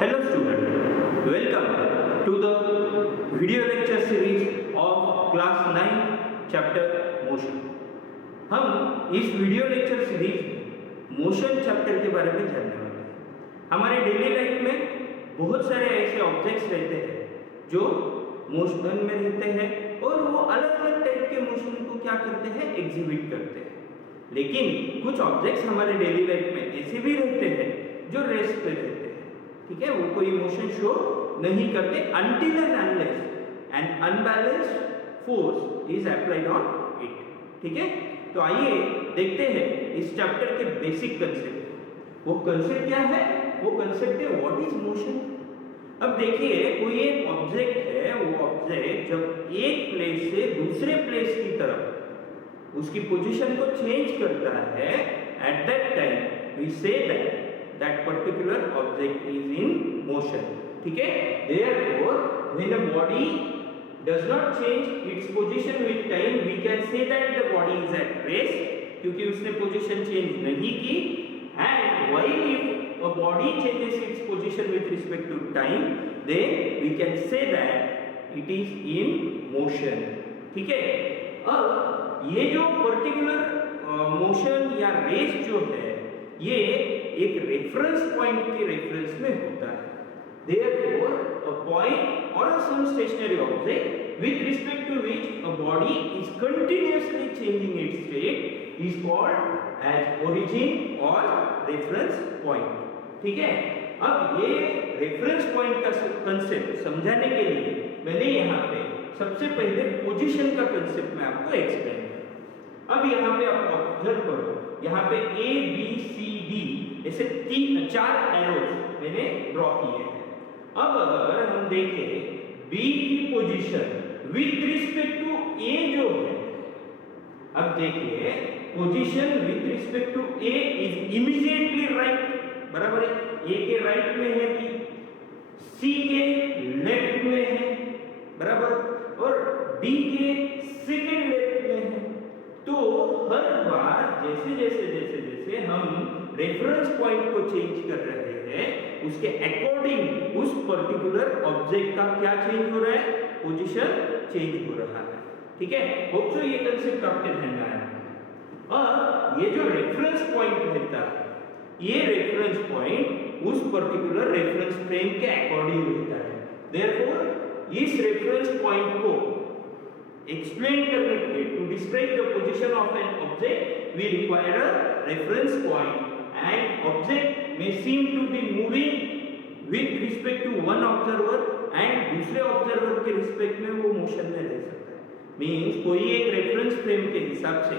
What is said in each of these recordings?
Hello student, welcome to the video lecture series of class 9 chapter motion। हम इस video lecture series में motion chapter के बारे में जानने वाले हैं। हमारे डेली लाइफ में बहुत सारे ऐसे ऑब्जेक्ट्स रहते हैं जो मोशन में रहते हैं और वो अलग अलग टाइप के मोशन को क्या करते हैं, एग्जिबिट करते हैं। लेकिन कुछ ऑब्जेक्ट्स हमारे डेली लाइफ में ऐसे भी रहते हैं जो रेस्ट पे रहते हैं, ठीक है, वो कोई मोशन शो नहीं करते until and unless an unbalanced force is applied on it। ठीक है, तो आइए देखते हैं इस चैप्टर के बेसिक कंसेप्ट। वो कंसेप्ट क्या है? वो कंसेप्ट है व्हाट इज मोशन। अब देखिए, कोई एक ऑब्जेक्ट है, वो ऑब्जेक्ट जब एक प्लेस से दूसरे प्लेस की तरफ उसकी पोजीशन को चेंज करता है, at that time we say that that particular object is in motion। ठीक है, therefore when a body does not change its position with time, we can say that the body is at rest, क्योंकि उसने position change नहीं की। and while if a body changes its position with respect to time, then we can say that it is in motion। ठीक है, अब ये जो particular motion या रेस जो है, ये एक रेफरेंस पॉइंट के रेफरेंस में होता है। Therefore, a point or some stationary object with respect to which a body is continuously changing its state is called as origin or reference point। ठीक है, अब ये रेफरेंस पॉइंट का कंसेप्ट समझाने के लिए मैंने यहाँ पे सबसे पहले पोजीशन का कंसेप्ट मैं आपको एक्सप्लेन करूँ। अब यहाँ पे आप ऑब्जर्व करो, यहाँ पे A, B, C, D ऐसे चार एरोज मैंने ड्रॉ किए हैं। अब अगर हम देखें B की position with respect to A जो है, अब देखिए position with respect to A is immediately right, बराबर है, A के राइट में है B, C के लेफ्ट में है, बराबर, और D के सेकंड लेफ्ट में है। तो हर बार जैसे हम रेफरेंस पॉइंट को चेंज कर रहे हैं, उसके अकॉर्डिंग उस पर्टिकुलर ऑब्जेक्ट का क्या चेंज हो रहा है, पोजीशन चेंज हो रहा है। ठीक है, होप सो ये कंसेप्ट आपके ध्यान में आया। और ये जो रेफरेंस पॉइंट रहता है, ये रेफरेंस पॉइंट उस पर्टिकुलर रेफरेंस फ्रेम के अकॉर्डिंग रहता है। देयरफॉर इस रेफरेंस पॉइंट को एक्सप्लेन करने के लिए, to describe the position of an object, we require a reference point, and object may seem to be moving with respect to one observer and दूसरे observer के respect में वो motion में रह सकता है। मींस कोई एक रेफरेंस फ्रेम के हिसाब से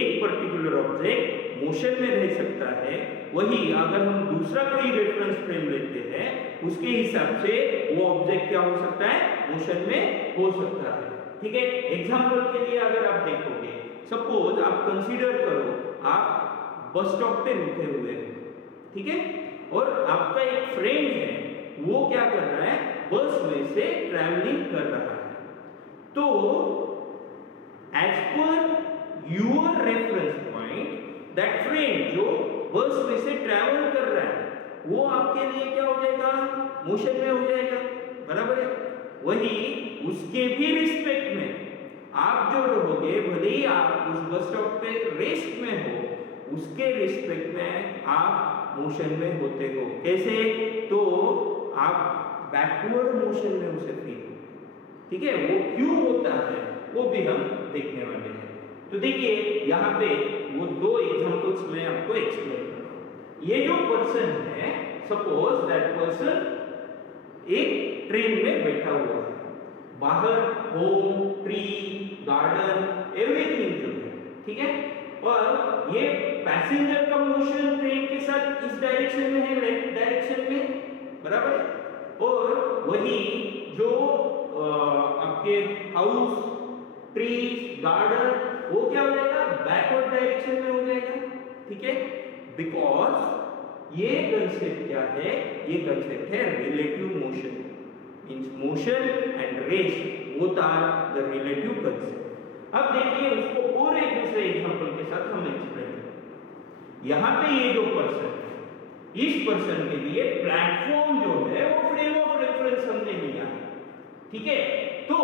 एक पर्टिकुलर ऑब्जेक्ट मोशन में रह सकता है, वही अगर हम दूसरा कोई रेफरेंस फ्रेम लेते हैं, उसके हिसाब से वो ऑब्जेक्ट क्या हो सकता है, मोशन में हो सकता है। ठीक है, एग्जांपल के लिए अगर आप देखोगे, सपोज आप कंसीडर करो आप बस स्टॉप पे रुके हुए हैं, ठीक है, और आपका एक फ्रेंड है, वो क्या कर रहा है, बस में से ट्रैवलिंग कर रहा है। तो as per your reference point, that friend जो बस में से ट्रैवल कर रहा है, वो आपके लिए क्या हो जाएगा, मोशन में हो जाएगा, बराबर है। वही उसके भी रिस्पेक्ट में आप जो रहोगे, भले ही आप उस बस स्टॉप पे रेस्ट में हो, उसके रिस्पेक्ट में आप मोशन में होते हो। कैसे? तो आप बैकवर्ड मोशन में उसे फील हो। ठीक है, वो क्यों होता है वो भी हम देखने वाले हैं। तो देखिए यहाँ पे वो दो एग्जांपल्स मैं आपको एक्सप्लेन कर रहा हूँ। ये जो पर्सन है, सपोज दैट पर्सन एक ट्रेन में बैठा हुआ है, बाहर होम, ट्री, गार्डन, एवरीथिंग जो है, ठीक है, और ये पैसेंजर का मोशन ट्रेन के साथ इस डायरेक्शन में है, लेफ्ट डायरेक्शन में, बराबर, और वही जो आपके हाउस, ट्रीज, गार्डन, वो क्या हो जाएगा, बैकवर्ड डायरेक्शन में हो जाएगा। ठीक है, बिकॉज ये कंसेप्ट क्या है, ये कंसेप्ट है relative motion. Means motion and rest both are the relative concept. अब देखिए उसको और एक दूसरे एग्जांपल के साथ हम एक्सप्लेन करें। यहाँ पे ये जो पर्सन है, इस पर्सन के लिए प्लेटफॉर्म जो है ठीक है, तो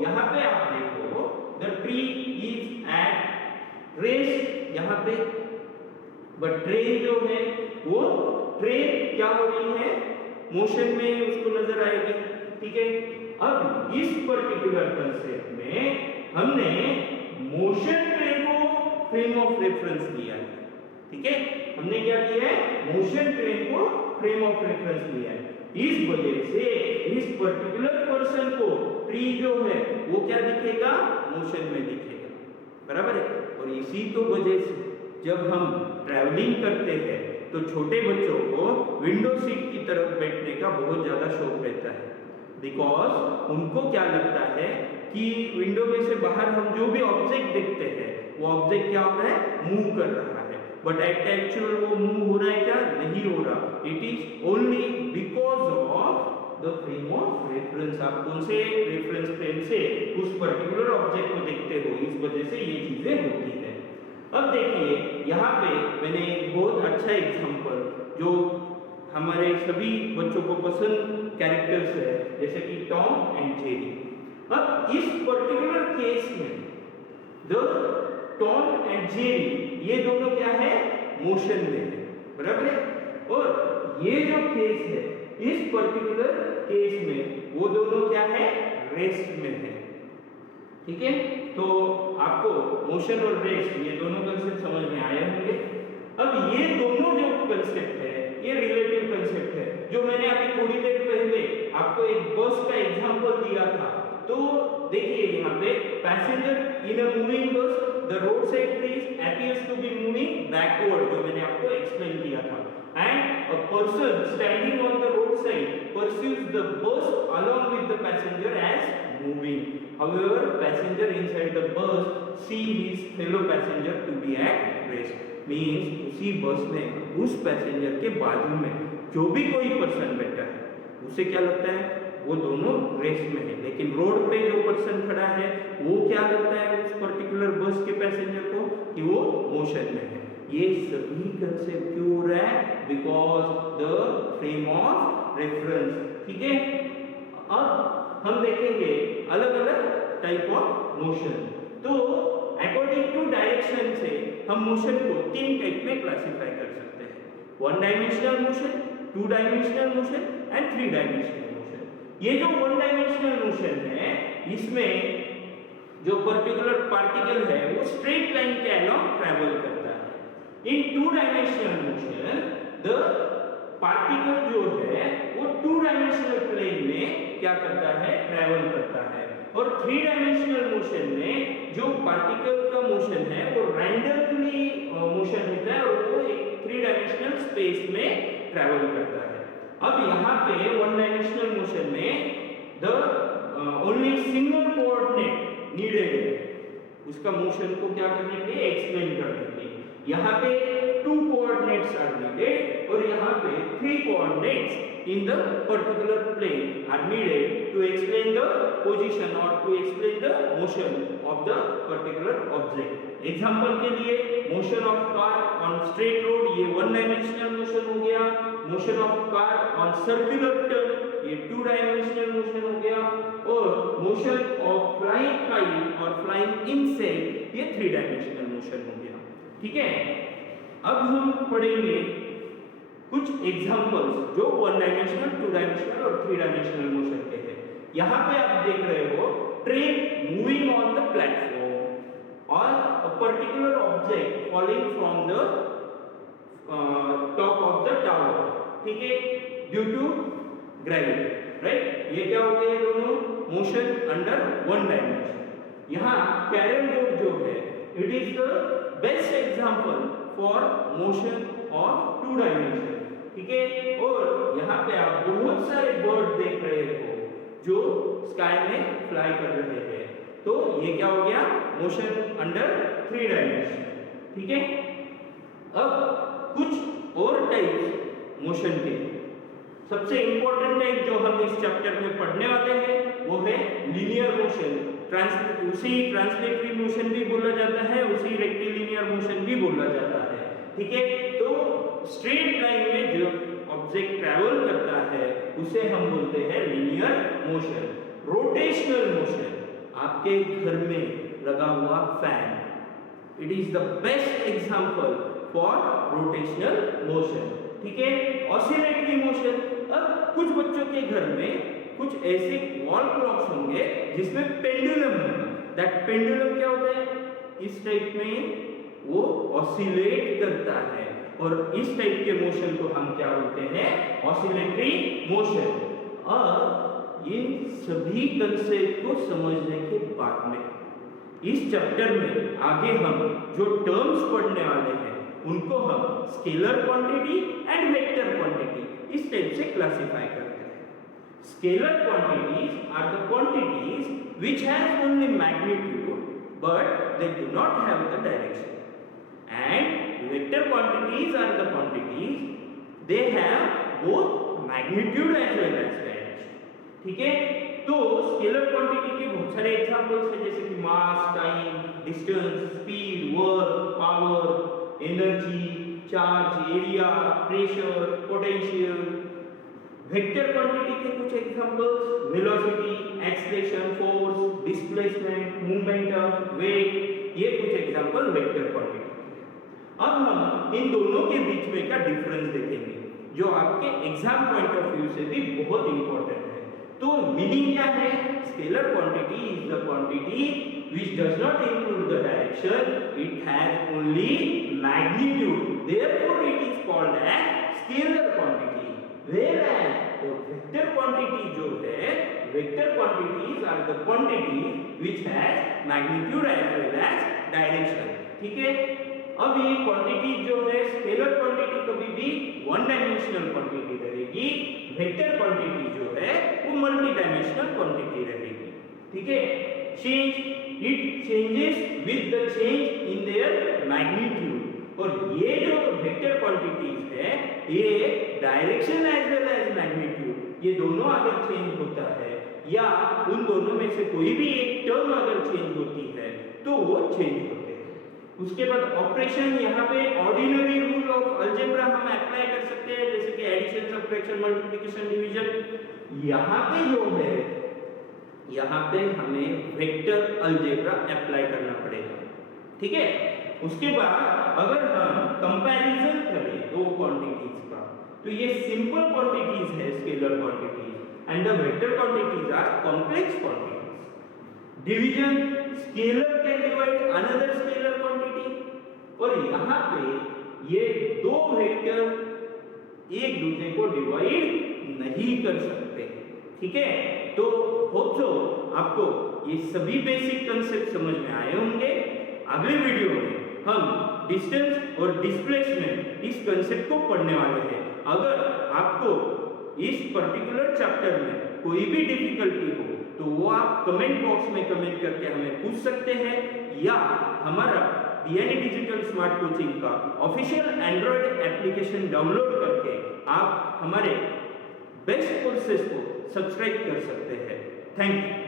यहाँ पे आप देखो the tree is at rest यहाँ पे, बट ट्रेन जो है वो ट्रेन क्या हो रही है, मोशन में उसको नजर आएगी। ठीक है, अब इस पर्टिकुलर कंसेप्ट में हमने मोशन ट्रेन को फ्रेम ऑफ रेफरेंस लिया है। ठीक है, हमने क्या किया है, मोशन ट्रेन को फ्रेम ऑफ रेफरेंस लिया है। इस वजह से इस पर्टिकुलर पर्सन को ट्री जो है वो क्या दिखेगा, मोशन में दिखेगा, बराबर है। और इसी तो वजह से जब हम ट्रैवलिंग करते हैं तो छोटे बच्चों को विंडो सीट की तरफ बैठने का बहुत ज्यादा शौक रहता है, बिकॉज उनको क्या लगता है कि विंडो में से बाहर हम जो भी ऑब्जेक्ट देखते हैं वो ऑब्जेक्ट क्या हो रहा है, मूव कर रहा है, बट एट एक्चुअल वो मूव हो रहा है क्या, नहीं हो रहा। It is only because of the frame of reference. आप कौन से रेफरेंस फ्रेम से उस पर्टिकुलर ऑब्जेक्ट को देखते हो, इस वजह से ये चीजें होती है। अब देखिए यहाँ पे मैंने एक बहुत अच्छा एग्जांपल जो हमारे सभी बच्चों को पसंद कैरेक्टर्स है, जैसे कि टॉम एंड जेरी। अब इस पर्टिकुलर केस में द टॉम एंड जेरी ये दोनों क्या है, मोशन में है, बराबर है। और ये जो केस है, इस पर्टिकुलर केस में वो दोनों क्या है, रेस्ट में है। ठीक है, तो आपको मोशन और रेस्ट ये दोनों कंसेप्ट समझ में आए होंगे। अब ये दोनों जो कंसेप्ट है ये रिलेटिव कंसेप्ट है, जो मैंने अभी थोड़ी देर पहले आपको एक बस का एग्जांपल दिया था। तो देखिए यहाँ पे passenger in a moving bus, the road side trees appears to be moving backward, जो मैंने आपको एक्सप्लेन किया था, and a person standing on the road side pursues the bus along with the passenger as moving. However, passenger inside the bus see his fellow passenger to be at rest. Means उसी बस में उस passenger के बाजू में जो भी कोई पर्सन बैठा है उसे क्या लगता है, वो दोनों रेस्ट में है, लेकिन रोड पे जो पर्सन खड़ा है वो क्या लगता है उस पर्टिकुलर बस के पैसेंजर को कि वो मोशन में है। ये सभी कंसेप्ट क्यों हो रहा है, because the frame of reference. ठीक है, अब हम देखेंगे अलग अलग टाइप ऑफ मोशन। तो अकॉर्डिंग टू डायरेक्शन से हम मोशन को 3 टाइप में क्लासिफाई कर सकते हैं, 1 dimensional motion, 2 dimensional motion and 3 dimensional motion. ये जो 1 डायमेंशनल मोशन है, इसमें जो पर्टिकुलर पार्टिकल है वो स्ट्रेट लाइन के अलोंग ट्रैवल करता है। इन 2 डायमेंशनल मोशन द पार्टिकल जो है वो 2 डायमेंशनल प्लेन में क्या करता है, ट्रैवल करता है। और 3 डायमेंशनल मोशन में जो पार्टिकल का मोशन है वो रैंडमली मोशन होता है और वो एक 3 डायमेंशनल स्पेस में ट्रैवल करता है। अब यहाँ पे 1 डायमेंशनल मोशन में the only single coordinate needed है उसका मोशन को क्या करने के लिए, एक्सप्लेन करने के लिए। यहाँ पे 2 coordinates are needed और यहाँ पे 3 coordinates in the particular plane are needed to explain the position or to explain the motion of the particular object. Example के लिए motion of car on straight road ये 1 dimensional motion हो गया, motion of car on circular turn ये 2 dimensional motion हो गया, और motion of flying kite और flying insect ये 3 dimensional motion हो गया। ठीक है, अब हम पढ़ेंगे कुछ एग्जांपल्स जो 1 डायमेंशनल, 2 डायमेंशनल और 3 डायमेंशनल मोशन के हैं। यहाँ पे आप देख रहे हो train moving on the platform और a particular object falling from the top of the tower. ठीक है, ड्यू टू ग्रेविटी, राइट। ये क्या हो गए दोनों, मोशन अंडर 1 डायमेंशन। यहाँ कैरम बोर्ड जो है it is the best example for motion of 2 dimension. ठीक है, और यहाँ पे आप बहुत सारे बर्ड देख रहे हो जो स्काई में फ्लाई कर रहे हैं, तो ये क्या हो गया, मोशन अंडर 3 डायमेंशन। ठीक है, अब कुछ और टाइप्स मोशन के, सबसे इंपॉर्टेंट टाइप जो हम इस चैप्टर में पढ़ने वाले हैं वो है लीनियर मोशन। उसी ट्रांसलेटरी मोशन भी बोला जाता है, उसी रेक्टिलिनियर मोशन भी बोला जाता है। ठीक है, तो स्ट्रेट लाइन में जो ऑब्जेक्ट ट्रैवल करता है उसे हम बोलते हैं लीनियर मोशन। रोटेशनल मोशन, आपके घर में लगा हुआ fan, it is the best example for rotational motion. ठीक है, ऑसिलेटरी मोशन, अब कुछ बच्चों के घर में कुछ ऐसे वॉल क्लॉक्स होंगे जिसमें पेंडुलम होगा। दैट पेंडुलम क्या होता है, इस टाइप में वो ऑसिलेट करता है और इस टाइप के मोशन को हम क्या बोलते हैं, ऑसिलेटरी मोशन। और ये सभी कंसेप्ट को समझने के बाद में इस चैप्टर में आगे हम जो टर्म्स पढ़ने वाले हैं उनको हम scalar quantity and vector quantity इस टाइप से क्लासिफाई करते हैं। Scalar quantities are the quantities which has only magnitude but they do not have the direction, and vector quantities are the quantities they have both magnitude as well as direction। ठीक है, तो scalar quantity के बहुत सारे examples हैं जैसे कि mass, time, distance, speed, work, power, energy, charge, area, pressure, potential. Vector quantity के कुछ examples velocity, acceleration, force, displacement, momentum, weight, ये कुछ एग्जांपल वेक्टर क्वांटिटी के। अब हम इन दोनों के बीच में का डिफरेंस देखेंगे जो आपके एग्जाम पॉइंट ऑफ व्यू से भी बहुत इंपॉर्टेंट है। तो मीनिंग क्या है, scalar quantity is the quantity which does not include the direction, it has only magnitude, therefore it is called as scalar quantity। whereas the vector quantity जो है, vector quantities are the quantities which has magnitude as well as direction। ठीक है, अब ये quantity जो है scalar quantity कभी भी वन डायमेंशनल क्वांटिटी रहेगी, वेक्टर क्वांटिटी जो है वो मल्टी डायमेंशनल क्वांटिटी रहेगी। ठीक है, change it changes with the change in their magnitude, और ये जो वेक्टर क्वांटिटीज है ये direction as well as magnitude ये दोनों अगर चेंज होता है या उन दोनों में से कोई भी एक टर्म अगर चेंज होती है तो वो चेंज होते हैं। उसके बाद ऑपरेशन, यहाँ पे ऑर्डिनरी रूल ऑफ अलजेब्रा हम अप्लाई कर सकते हैं जैसे कि एडिशन, सब्ट्रैक्शन, मल्टीप्लिकेशन, डिवीजन। यहाँ पे जो है, यहाँ पे हमें वेक्टर अलजेब्रा अप्लाई करना पड़ेगा। ठीक है, उसके बाद अगर हम कंपैरिजन करें दो क्वांटिटीज का तो ये सिंपल क्वांटिटीज है scalar quantities and the vector quantities are complex quantities. Division, scalar can divide another scalar quantity, और यहाँ पे ये दो वेक्टर एक दूसरे को डिवाइड नहीं कर सकते। ठीक है, तो होप सो आपको ये सभी बेसिक कंसेप्ट समझ में आए होंगे। अगले वीडियो में हम डिस्टेंस और डिस्प्लेसमेंट इस कंसेप्ट को पढ़ने वाले हैं। अगर आपको इस पर्टिकुलर चैप्टर में कोई भी डिफिकल्टी हो तो वो आप कमेंट बॉक्स में कमेंट करके हमें पूछ सकते हैं, या हमारा BNE डिजिटल स्मार्ट कोचिंग का ऑफिशियल एंड्रॉइड एप्लीकेशन डाउनलोड करके आप हमारे बेस्ट कोर्सेज को सब्सक्राइब कर सकते हैं। Thank you.